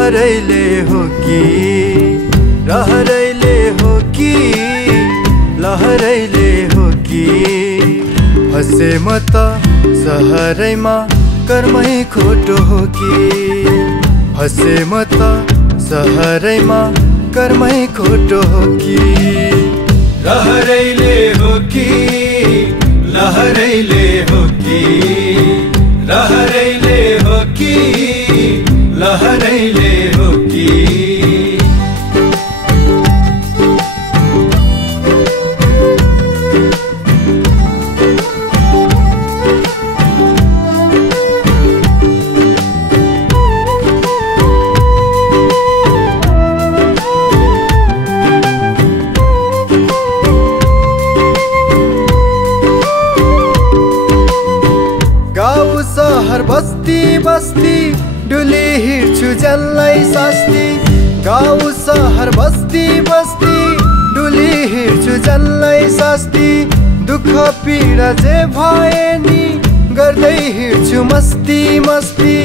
रहरैले हो कि रहरैले हो कि लहरैले हो कि हसे म त सहरैमा कर्मै खोटो हो कि हसे म त सहरैमा कर्मै खोटो हो कि रहरैले हो कि लहरैले हो कि रहरैले हो कि लहरैले हो कि गाउँ सहर बस्ती बस्ती डुली हिँड्छु जसलाई सास्ती गाउँ सहर बस्ती बस्ती डुली हिँड्छु जसलाई सास्ती दुःख पीडा जे भए नि गर्दै हिँड्छु मस्ती मस्ती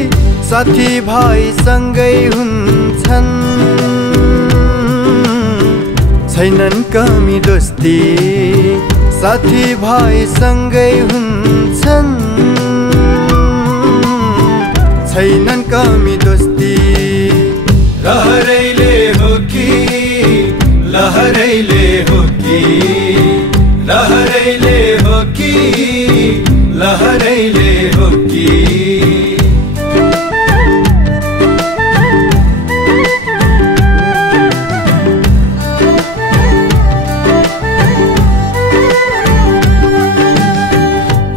साथी भाइ सँगै हुन्छन् छैनन् कमी दोस्ती साथी भाइ सँगै हुन्छन् छैनन् कमी दोस्ती रहरैले हो कि लहरैले हो कि रहरैले हो कि लहरैले हो कि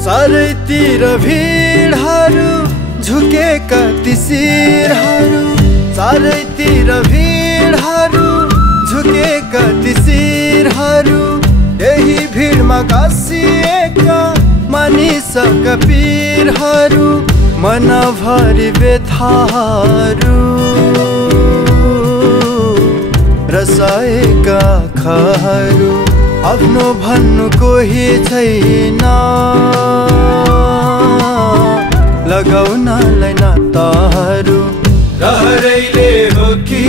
चारैतिर भिडहरू झुकेका ती शिरहरू चारैतिर भिडहरू झुकेका ती शिरहरू यही भिडमा गाँसिएका मानिसका पीरहरू मनभरि व्यथाहरू रसाएका आँखाहरू आफ्नो भन्नु कोही छैन लगाउनलाई नाताहरू रहरैले हो कि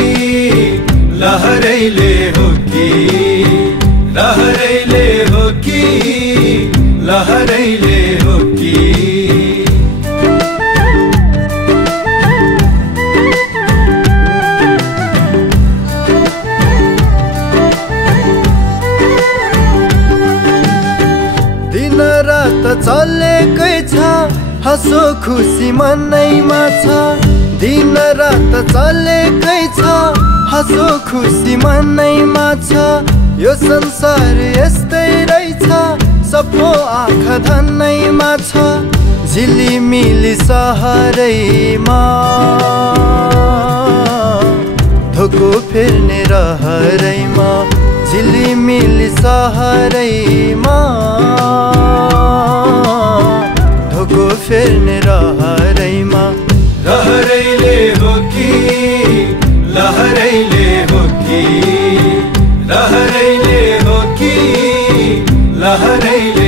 लहरैले हो कि रहरैले हो कि लहरैले हो कि दिन रात चलेकै छ हँसो खुसी मनैमा छ दिन रात चलेकै छ हँसो खुसी मनैमा छ यो संसार यस्तै रहेछ सबको आँखा धनैमा छ झिलिमिली सहरैमा धोको फेर्ने रहरैमा झिलिमिली सहरैमा धोको फेर्ने रहरैमा रहरैले हो कि लहरैले हो कि रहरैले हो कि लहरैले